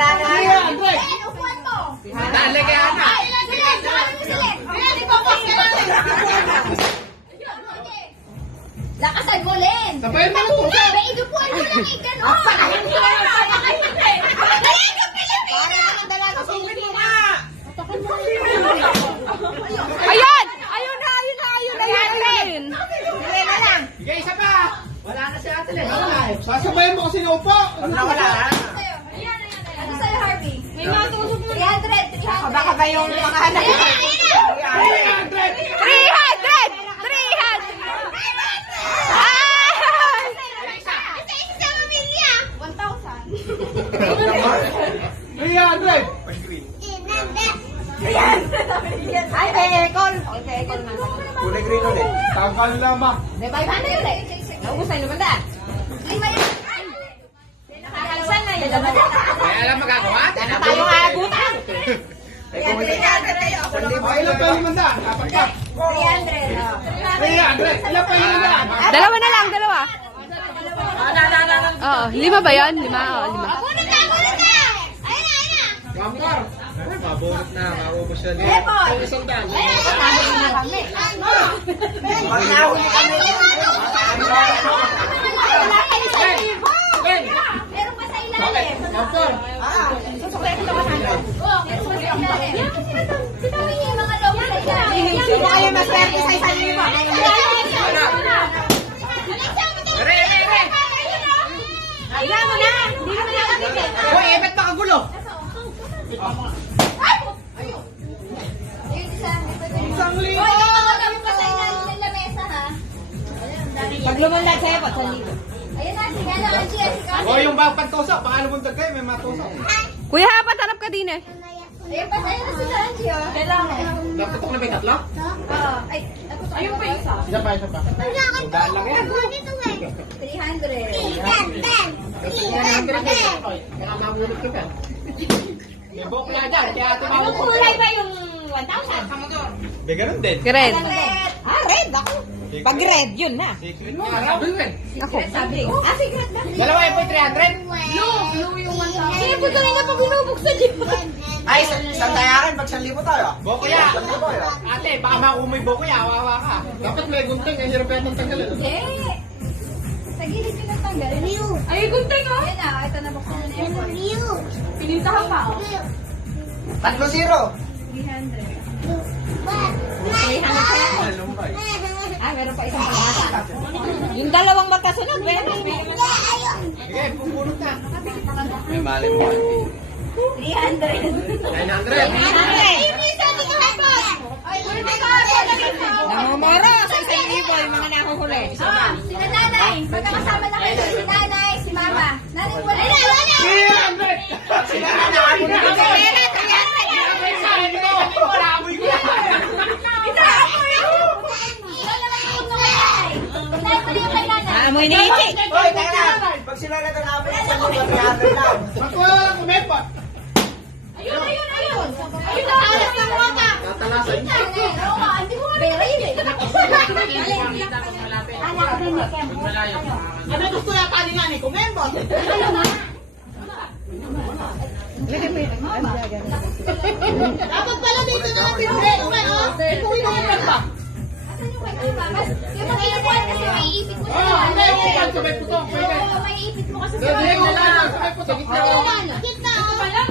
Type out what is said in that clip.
Upuan mo. Dali kaya na. Lakasan mo, Len. Sabay mo po. Idupuan mo lang gano'n. Ayan! Ayun na! Sige, isa pa. Wala na si Ate Len. Sasabayan mo kasi na upo. Wala. Ano sa'yo, Harvey? May mga tusok mo. 300. Baka ba yung mga anak? 300! 300. Ay, Ekol! Okay, Ekol na. Kulay green ulit. Tanggal lamang. May 500 yun eh. Naubos na yung 500. Nakakalisan na yun. Kaya alam magagawa. Ano tayo aabutan? Ilan pa yung manda? Apat ka. 300. 300. Ilan pa yung manda? Dalawa na lang, dalawa. Oo, 5 ba yan? 5, oo, 5. Bunot na! Ayun na! Bangkar. Mabunot na. Maubos na din. Lepon. Isang daan. Meron pa sa ilalim. Bangkar. Susukay ko sa ilalim. Sinabi niya yung mga logo sa ilalim. Hindi kayo maswerte sa isang lima. Ayun mo na! Hindi mo na kami. Hoy, ebet nakagulo. Ayun isa. Hoy, yung mga logo pa sa ilalim ng lamesa, ha? Pag lumundag sa'yo, 8,000. Ayun na, sige na, Angie. O, yung pagtusok. Baka lumundag kayo. May matusok. Kuya, patanap ka din eh. Ayun pa sa'yo na sila, Angie, oh. Kailangan. Naputok na ba yung tatlo? Oo. Ay, ayun pa isa. Isa pa. Daan lang yan. 300. Kaya mabulot ka pa. May bokla dyan. Kaya ate Anong mabulot. kulay ba yung 1,000? Di ganun din. Red. 100. Red ako. Pag red, yun na. Secret mo. Sabi mo yan. Ako. Sabi. Secret na. Dalawa yung po 300? Blue yung 1,000. Sino po talaga pag binubuksan dito? Ay, sandayakin pag 1,000 tayo. Bokuya. Ate, baka makumoy bokuya. Awawa ka. Dapat may gunting. Ang hirap yatang tanggalin. Hindi. Sa gilid yung natanggal. Ay, gunting oh. Ayun na, ito na buksan na yung Pinintahan pa oh. 3-0. 300. 300 Ah, meron pa isang pangasa. Yung dalawang magkasunod, meron. Sige, pupulot na. May mali mo. 300. 900. Namumuro sa 1,000 yung mga nakuhuli. Sila nanay. Magkakasama na kayo. Si nanay, si mama. Nanay mo na. 300! Sila na nakakulit. Amoy ni Ichi. Hoy, teka na. Pag sila na tanapin, 300 lang. Makuha lang kumepa. Ayun. Ayun na, alas ng mama. Tatalasan. Hindi ko pera yun eh. Anak ko rin yung kempo. Ano gusto na tali nga ni Kumembo? Dapat pala dito na lang pinre. Kung yung ba? Asan yung kay mama? Yung mga inupuan kasi maiipit mo sa Oh, may upan sa may putok. Oo, maiipit mo kasi sa Direct na lang sa may putok. Gitna. Gitna. Ito pa lang.